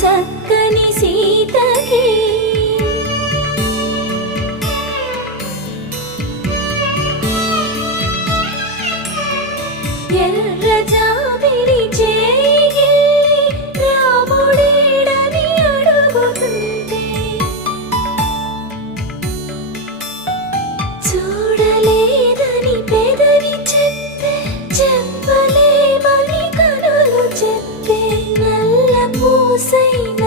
చక్కని సీతకి ఎర్ర జాబిలి చేయి రాముడేడని అడుగుతుంటే చూడలేదని పెదవి చెప్పే చెప్పలేమని కనులు చెప్పే నల్ల పూసైన